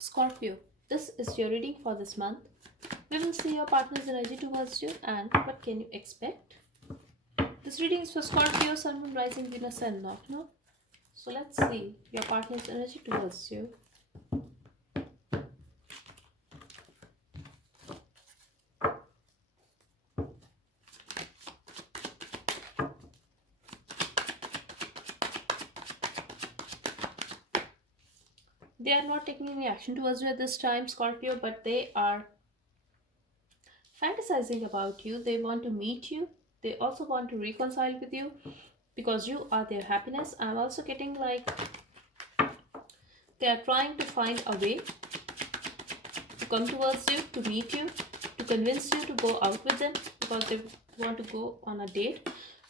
Scorpio, this is your reading for this month. We will see your partner's energy towards you and what can you expect. This reading is for Scorpio, Sun, Moon, Rising, Venus, and North Node. So let's see your partner's energy towards you. They are not taking any action towards you at this time, Scorpio, but they are fantasizing about you. They want to meet you. They also want to reconcile with you because you are their happiness. I'm also getting like they are trying to find a way to come towards you, to meet you, to convince you to go out with them because they want to go on a date.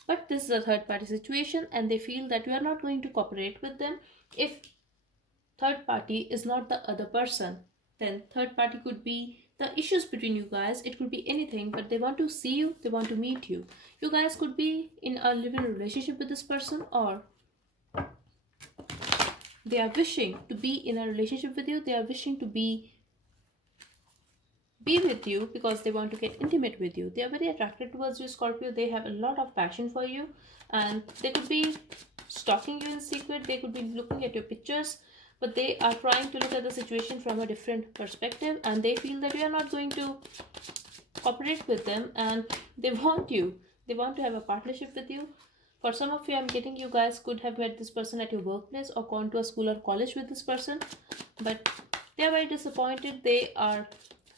But this is a third party situation and they feel that you are not going to cooperate with them. If third party is not the other person, then third party could be the issues between you guys. It could be anything, but they want to see you, they want to meet you. You guys could be in a living relationship with this person, or they are wishing to be in a relationship with you. They are wishing to be with you because they want to get intimate with you. They are very attracted towards you, Scorpio. They have a lot of passion for you, and they could be stalking you in secret. They could be looking at your pictures, but they are trying to look at the situation from a different perspective, and they feel that you are not going to cooperate with them, and they want you. They want to have a partnership with you. For some of you, I'm getting you guys could have met this person at your workplace or gone to a school or college with this person, but they are very disappointed. They are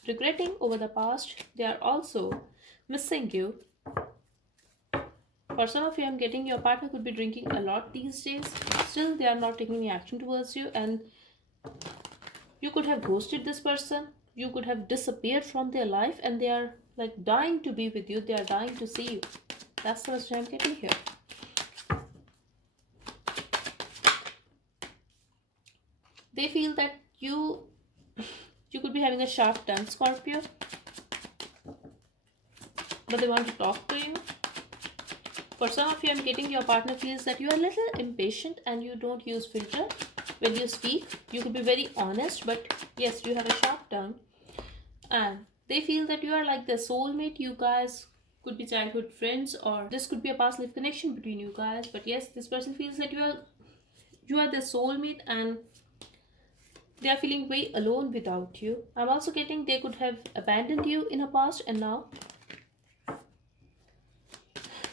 regretting over the past. They are also missing you. For some of you, I'm getting your partner could be drinking a lot these days. Still, they are not taking any action towards you, and you could have ghosted this person. You could have disappeared from their life, and they are like dying to be with you. They are dying to see you. That's the message I'm getting here. They feel that you could be having a sharp tongue, Scorpio, but they want to talk to you. For some of you, I'm getting your partner feels that you are a little impatient and you don't use filter when you speak. You could be very honest, but yes, you have a sharp tongue. And they feel that you are like their soulmate. You guys could be childhood friends, or this could be a past life connection between you guys. But yes, this person feels that you are their soulmate, and they are feeling way alone without you. I'm also getting they could have abandoned you in a past, and now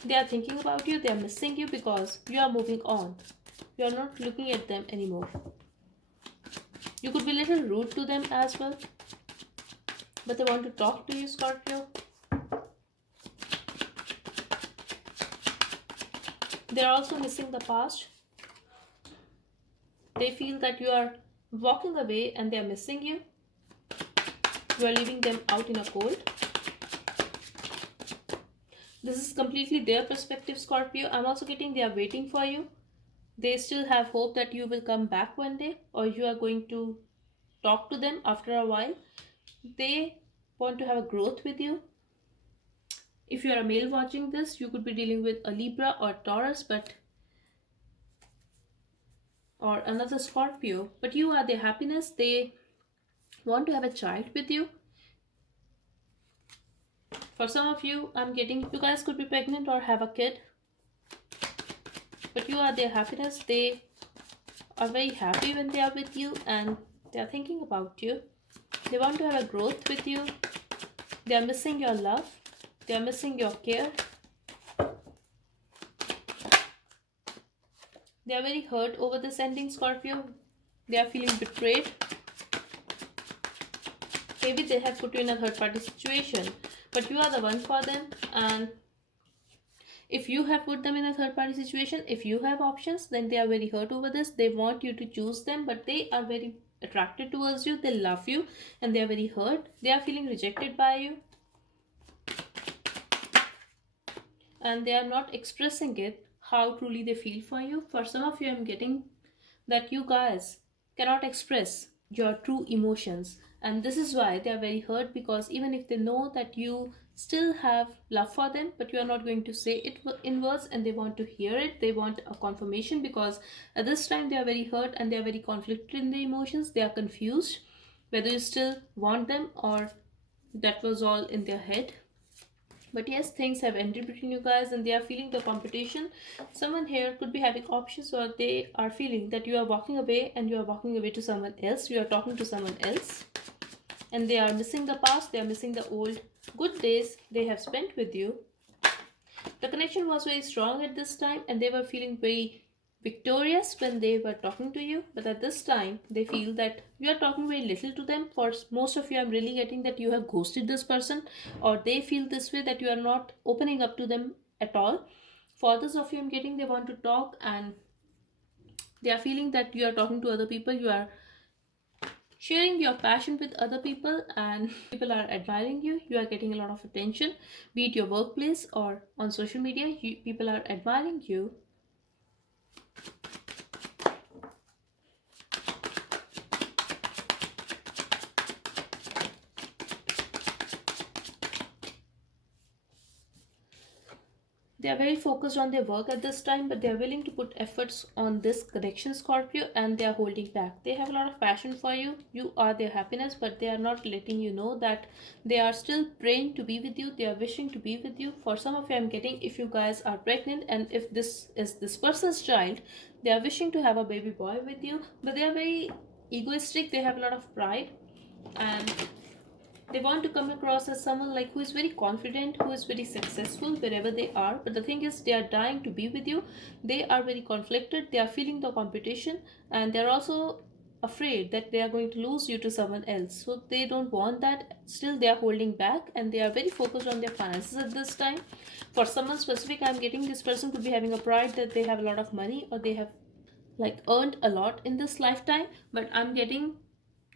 they are thinking about you. They are missing you because you are moving on. You are not looking at them anymore. You could be a little rude to them as well, but they want to talk to you, Scorpio. They are also missing the past. They feel that you are walking away and they are missing you. You are leaving them out in a cold. This is completely their perspective, Scorpio. I'm also getting they are waiting for you. They still have hope that you will come back one day, or you are going to talk to them after a while. They want to have a growth with you. If you are a male watching this, you could be dealing with a Libra or Taurus, but or another Scorpio, but you are their happiness. They want to have a child with you. For some of you, I'm getting you guys could be pregnant or have a kid, but you are their happiness. They are very happy when they are with you, and they are thinking about you. They want to have a growth with you. They are missing your love. They are missing your care. They are very hurt over this ending, Scorpio. They are feeling betrayed. Maybe they have put you in a third party situation, but you are the one for them. And if you have put them in a third party situation, if you have options, then they are very hurt over this. They want you to choose them, but they are very attracted towards you. They love you and they are very hurt. They are feeling rejected by you, and they are not expressing it how truly they feel for you. For some of you, I'm getting that you guys cannot express your true emotions, and this is why they are very hurt, because even if they know that you still have love for them, but you are not going to say it in words, and they want to hear it. They want a confirmation because at this time they are very hurt and they are very conflicted in their emotions. They are confused. whether you still want them or that was all in their head. But yes, things have ended between you guys and they are feeling the competition. Someone here could be having options, or they are feeling that you are walking away and you are walking away to someone else, you are talking to someone else, and they are missing the past, they are missing the old good days they have spent with you. The connection was very strong at this time and they were feeling very victorious when they were talking to you, but at this time they feel that you are talking very little to them. For most of you, I'm really getting that you have ghosted this person, or they feel this way that you are not opening up to them at all. For others of you, I'm getting they want to talk and they are feeling that you are talking to other people, you are sharing your passion with other people, and people are admiring you, you are getting a lot of attention, be it your workplace or on social media, people are admiring you. They are very focused on their work at this time, but they are willing to put efforts on this connection, Scorpio, and they are holding back. They have a lot of passion for you. You are their happiness, but they are not letting you know that they are still praying to be with you. They are wishing to be with you. For some of you, I'm getting if you guys are pregnant and if this is this person's child, they are wishing to have a baby boy with you, but they are very egoistic. They have a lot of pride and they want to come across as someone like who is very confident, who is very successful wherever they are. But the thing is, they are dying to be with you. They are very conflicted, they are feeling the competition, and they're also afraid that they are going to lose you to someone else, so they don't want that. Still they are holding back and they are very focused on their finances at this time. For someone specific, I'm getting this person could be having a pride that they have a lot of money or they have like earned a lot in this lifetime, but I'm getting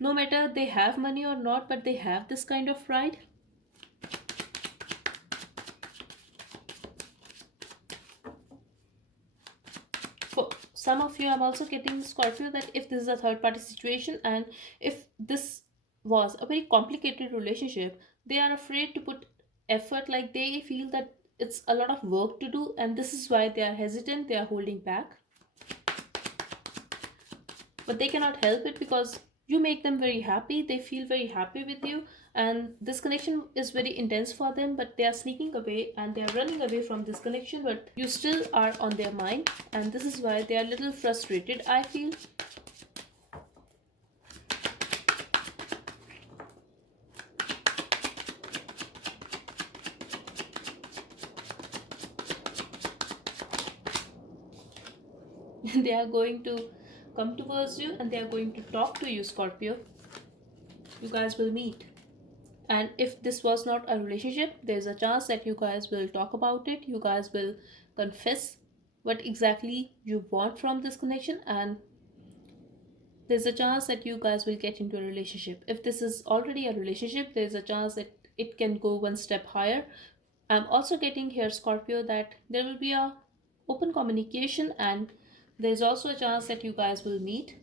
no matter they have money or not, but they have this kind of pride. For some of you, I'm also getting Scorpio that if this is a third party situation and if this was a very complicated relationship, they are afraid to put effort, like they feel that it's a lot of work to do, and this is why they are hesitant, they are holding back. But they cannot help it because you make them very happy, they feel very happy with you, and this connection is very intense for them, but they are sneaking away and they are running away from this connection, but you still are on their mind, and this is why they are a little frustrated, I feel. They are going to come towards you and they are going to talk to you, Scorpio. You guys will meet. And if this was not a relationship, there's a chance that you guys will talk about it, you guys will confess what exactly you want from this connection, and there's a chance that you guys will get into a relationship. If this is already a relationship, there's a chance that it can go one step higher. I'm also getting here, Scorpio, that there will be a open communication, and there's also a chance that you guys will meet.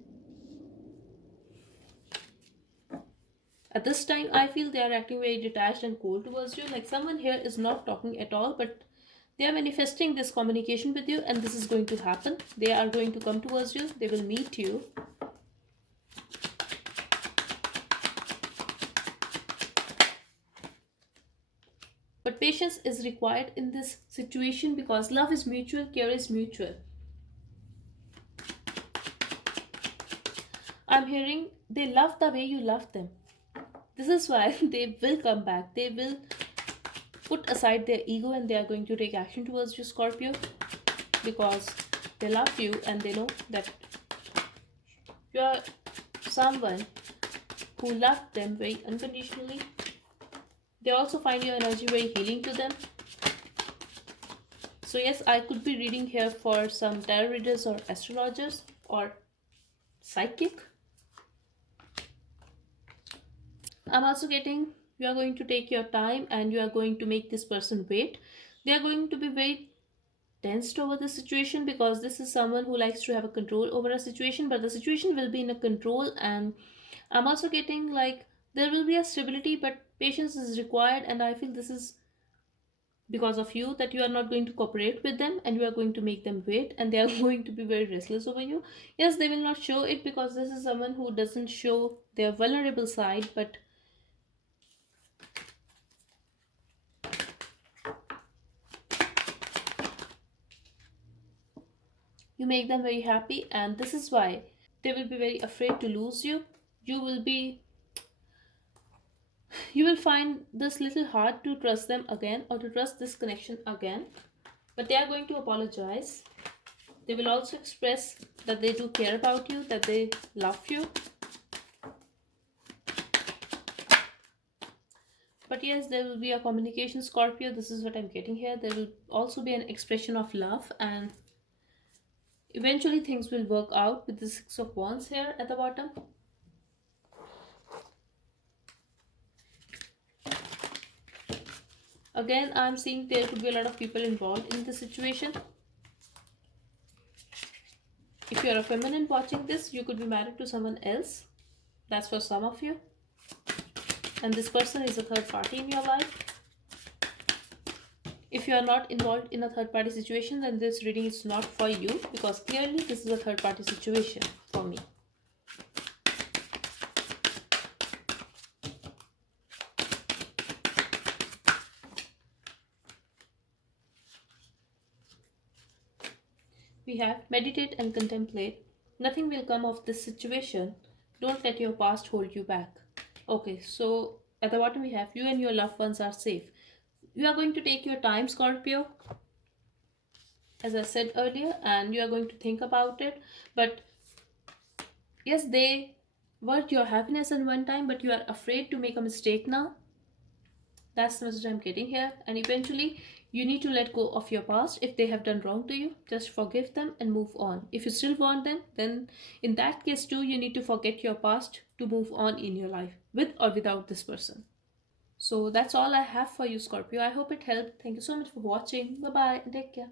At this time, I feel they are acting very detached and cold towards you. Like someone here is not talking at all, but they are manifesting this communication with you, and this is going to happen. They are going to come towards you, they will meet you. But patience is required in this situation because love is mutual, care is mutual. I'm hearing they love the way you love them. This is why they will come back. They will put aside their ego and they are going to take action towards you, Scorpio, because they love you and they know that you are someone who loved them very unconditionally. They also find your energy very healing to them. So, yes, I could be reading here for some tarot readers or astrologers or psychic. I'm also getting you are going to take your time and you are going to make this person wait. They are going to be very tensed over the situation because this is someone who likes to have a control over a situation, but the situation will be in a control. And I'm also getting like there will be a stability, but patience is required, and I feel this is because of you, that you are not going to cooperate with them and you are going to make them wait, and they are going to be very restless over you. Yes, they will not show it because this is someone who doesn't show their vulnerable side, but you make them very happy, and this is why they will be very afraid to lose you. You will be, you will find this little hard to trust them again or to trust this connection again, but they are going to apologize. They will also express that they do care about you, that they love you. But yes, there will be a communication, Scorpio. This is what I'm getting here. There will also be an expression of love, and eventually things will work out with the Six of Wands here at the bottom. Again, I'm seeing there could be a lot of people involved in the situation. If you're a feminine watching this, you could be married to someone else. That's for some of you. And this person is a third party in your life. If you are not involved in a third party situation, then this reading is not for you, because clearly this is a third party situation for me. We have meditate and contemplate. Nothing will come of this situation. Don't let your past hold you back. Okay, so at the bottom we have you and your loved ones are safe. You are going to take your time, Scorpio, as I said earlier, and you are going to think about it. But yes, they were your happiness at one time, but you are afraid to make a mistake now. That's the message I'm getting here. And eventually, you need to let go of your past. If they have done wrong to you, just forgive them and move on. If you still want them, then in that case, too, you need to forget your past to move on in your life, with or without this person. So that's all I have for you, Scorpio. I hope it helped. Thank you so much for watching. Bye bye and take care.